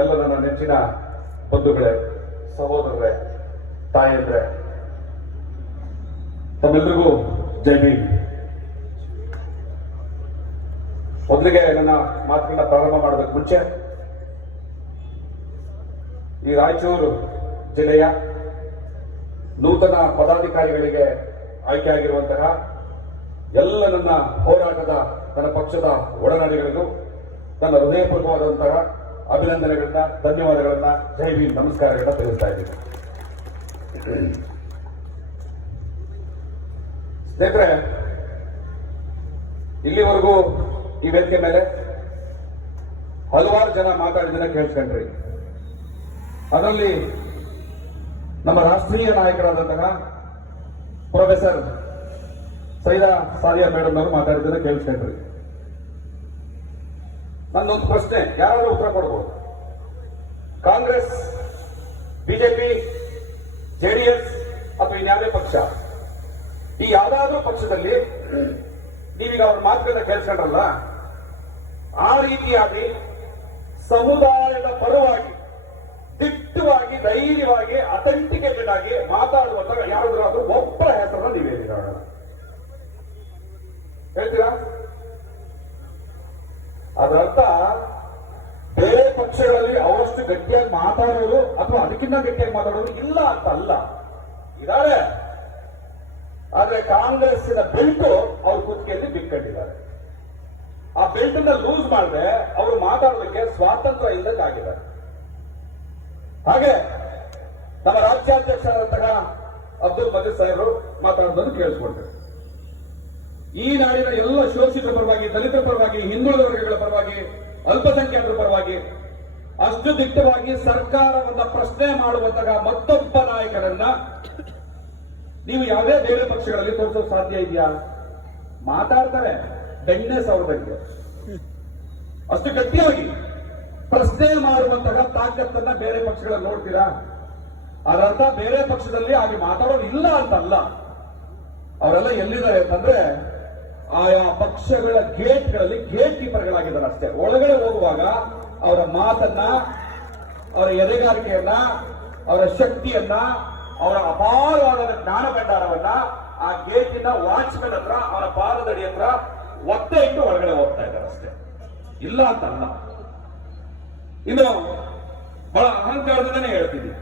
ಎಲ್ಲ ನನ್ನ ನೆಚ್ಚಿನ ಬಂಧುಗಳೇ, ಸಹೋದರರೇ, ತಾಯಂದ್ರೆ, ತಮ್ಮೆಲ್ಲರಿಗೂ ಜೈ ಭೀಮ್. ಮೊದಲಿಗೆ ನನ್ನ ಮಾತುಗಳನ್ನ ಪ್ರಾರಂಭ ಮಾಡೋದಕ್ಕೆ ಮುಂಚೆ ಈ ರಾಯಚೂರು ಜಿಲ್ಲೆಯ ನೂತನ ಪದಾಧಿಕಾರಿಗಳಿಗೆ ಆಯ್ಕೆಯಾಗಿರುವಂತಹ ಎಲ್ಲ ನನ್ನ ಹೋರಾಟದ ನನ್ನ ಪಕ್ಷದ ಒಡನಾಡಿಗಳಿಗೂ ನನ್ನ ಹೃದಯಪೂರ್ವಕವಾದಂತಹ ಅಭಿನಂದನೆಗಳನ್ನ, ಧನ್ಯವಾದಗಳನ್ನ, ಜೈ ಭೀಮ್, ನಮಸ್ಕಾರಗಳನ್ನ ತಿಳಿಸ್ತಾ ಇದ್ದೀನಿ. ಸ್ನೇಹಿತರೆ, ಇಲ್ಲಿವರೆಗೂ ಈ ವೇದಿಕೆ ಮೇಲೆ ಹಲವಾರು ಜನ ಮಾತಾಡಿದ್ದನ್ನ ಕೇಳಿಸ್ಕೊಂಡ್ರಿ. ಅದರಲ್ಲಿ ನಮ್ಮ ರಾಷ್ಟ್ರೀಯ ನಾಯಕರಾದಂತಹ ಪ್ರೊಫೆಸರ್ ಸೈದಾ ಸಾದಿಯಾ ಮೇಡಮ್ ಅವರು ಮಾತಾಡಿದ್ದನ್ನ ಕೇಳಿಸ್ಕೊಂಡ್ರಿ. ನನ್ನೊಂದು ಪ್ರಶ್ನೆ, ಯಾರಾದ್ರೂ ಉತ್ತರ ಕೊಡ್ಬೋದು. ಕಾಂಗ್ರೆಸ್, ಬಿಜೆಪಿ, ಜೆಡಿಎಸ್ ಅಥವಾ ಇನ್ಯಾವುದೇ ಪಕ್ಷ, ಈ ಯಾವ್ದಾದ್ರೂ ಪಕ್ಷದಲ್ಲಿ ನೀವೀಗ ಅವ್ರ ಮಾತುಗಳನ್ನ ಕೇಳಿಸ್ಕೊಂಡ್ರಲ್ಲ, ಆ ರೀತಿಯಾಗಿ ಸಮುದಾಯದ ಪರವಾಗಿ ದಿಟ್ಟವಾಗಿ, ಧೈರ್ಯವಾಗಿ, ಅಥೆಂಟಿಕೇಟೆಡ್ ಆಗಿ ಮಾತಾಡುವಂತ ಯಾರಾದ್ರೂ ಒಬ್ಬರ ಹೆಸರನ್ನ ನೀವು ಹೇಳ್ತೀರಾ? ಅದರರ್ಥ ಬೇರೆ ಪಕ್ಷಗಳಲ್ಲಿ ಅವರಷ್ಟು ಗಟ್ಟಿಯಾಗಿ ಮಾತಾಡೋರು ಅಥವಾ ಅದಕ್ಕಿಂತ ಗಟ್ಟಿಯಾಗಿ ಮಾತಾಡೋರು ಇಲ್ಲ ಅಂತ ಅಲ್ಲ, ಇದ್ದಾರೆ. ಆದ್ರೆ ಕಾಂಗ್ರೆಸ್ಸಿನ ಬೆಲ್ಟು ಅವ್ರ ಕುತ್ತಿಗೆಯಲ್ಲಿ ಬಿಟ್ಕೊಂಡಿದ್ದಾರೆ. ಆ ಬೆಲ್ಟ್ ಅನ್ನ ಲೂಸ್ ಮಾಡದೆ ಅವರು ಮಾತಾಡೋದಕ್ಕೆ ಸ್ವಾತಂತ್ರ್ಯ ಇಲ್ಲದಾಗಿದ್ದಾರೆ. ಹಾಗೆ ನಮ್ಮ ರಾಜ್ಯಾಧ್ಯಕ್ಷರಾದಂತಹ ಅಬ್ದುಲ್ ಮಜೀದ್ ಸಾಹೇಬರು ಮಾತಾಡೋದನ್ನು ಕೇಳಿಸ್ಕೊಳ್ತೇವೆ. ಈ ನಾಡಿನ ಎಲ್ಲ ಶೋಷಿತರ ಪರವಾಗಿ, ದಲಿತರ ಪರವಾಗಿ, ಹಿಂದುಳಿದ ವರ್ಗಗಳ ಪರವಾಗಿ, ಅಲ್ಪಸಂಖ್ಯಾತರ ಪರವಾಗಿ ಅಷ್ಟು ದಿಟ್ಟವಾಗಿ ಸರ್ಕಾರವನ್ನ ಪ್ರಶ್ನೆ ಮಾಡುವಂತಹ ಮತ್ತೊಬ್ಬ ನಾಯಕರನ್ನ ನೀವು ಯಾವುದೇ ಬೇರೆ ಪಕ್ಷಗಳಲ್ಲಿ ತೋರಿಸೋಕೆ ಸಾಧ್ಯ ಇದೆಯಾ? ಮಾತಾಡ್ತಾರೆ ಬೆಣ್ಣೆ ಸವರದಂಗೆ. ಅಷ್ಟು ಗಟ್ಟಿಯಾಗಿ ಪ್ರಶ್ನೆ ಮಾಡುವಂತಹ ತಾಕತ್ತನ್ನ ಬೇರೆ ಪಕ್ಷಗಳಲ್ಲಿ ನೋಡ್ತೀರಾ? ಅದರ್ಥ ಬೇರೆ ಪಕ್ಷದಲ್ಲಿ ಹಾಗೆ ಮಾತಾಡೋದು ಇಲ್ಲ ಅಂತಲ್ಲ. ಅವರೆಲ್ಲ ಎಲ್ಲಿದ್ದಾರೆ ಅಂತಂದ್ರೆ ಆಯಾ ಪಕ್ಷಗಳ ಗೇಟ್ಗಳಲ್ಲಿ ಗೇಟ್ ಕೀಪರ್ಗಳಾಗಿದ್ದಾರೆ ಅಷ್ಟೇ. ಒಳಗಡೆ ಹೋಗುವಾಗ ಅವರ ಮಾತನ್ನ, ಅವರ ಎದೆಗಾರಿಕೆಯನ್ನ, ಅವರ ಶಕ್ತಿಯನ್ನ, ಅವರ ಅಪಾರವಾದ ಜ್ಞಾನ ಭಂಡಾರವನ್ನ ಆ ಗೇಟಿನ ವಾಚ್ಮನ್ ಹತ್ರ, ಅವರ ಪಾದದಡಿ ಹತ್ರ ಒತ್ತೆ ಇಟ್ಟು ಒಳಗಡೆ ಹೋಗ್ತಾ ಇದ್ದಾರೆ ಅಷ್ಟೇ, ಇಲ್ಲ ಅಂತಲ್ಲ. ಇನ್ನು ಬಹಳ ಅಹಂಕಾರದಿಂದನೇ ಹೇಳ್ತೀನಿ,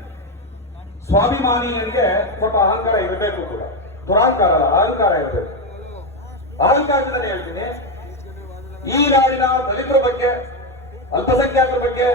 ಸ್ವಾಭಿಮಾನಿಯನಿಗೆ ಸ್ವಲ್ಪ ಅಹಂಕಾರ ಇರಬೇಕು ಕೂಡ, ದುರಹಂಕಾರ ಅಲ್ಲ, ಅಹಂಕಾರ ಇರಬೇಕು. ಅಹಂಕಾರದಿಂದನೇ ಹೇಳ್ತೀನಿ, ಈ ನಾಡಿನ ದಲಿತರ ಬಗ್ಗೆ, ಅಲ್ಪಸಂಖ್ಯಾತರ ಬಗ್ಗೆ,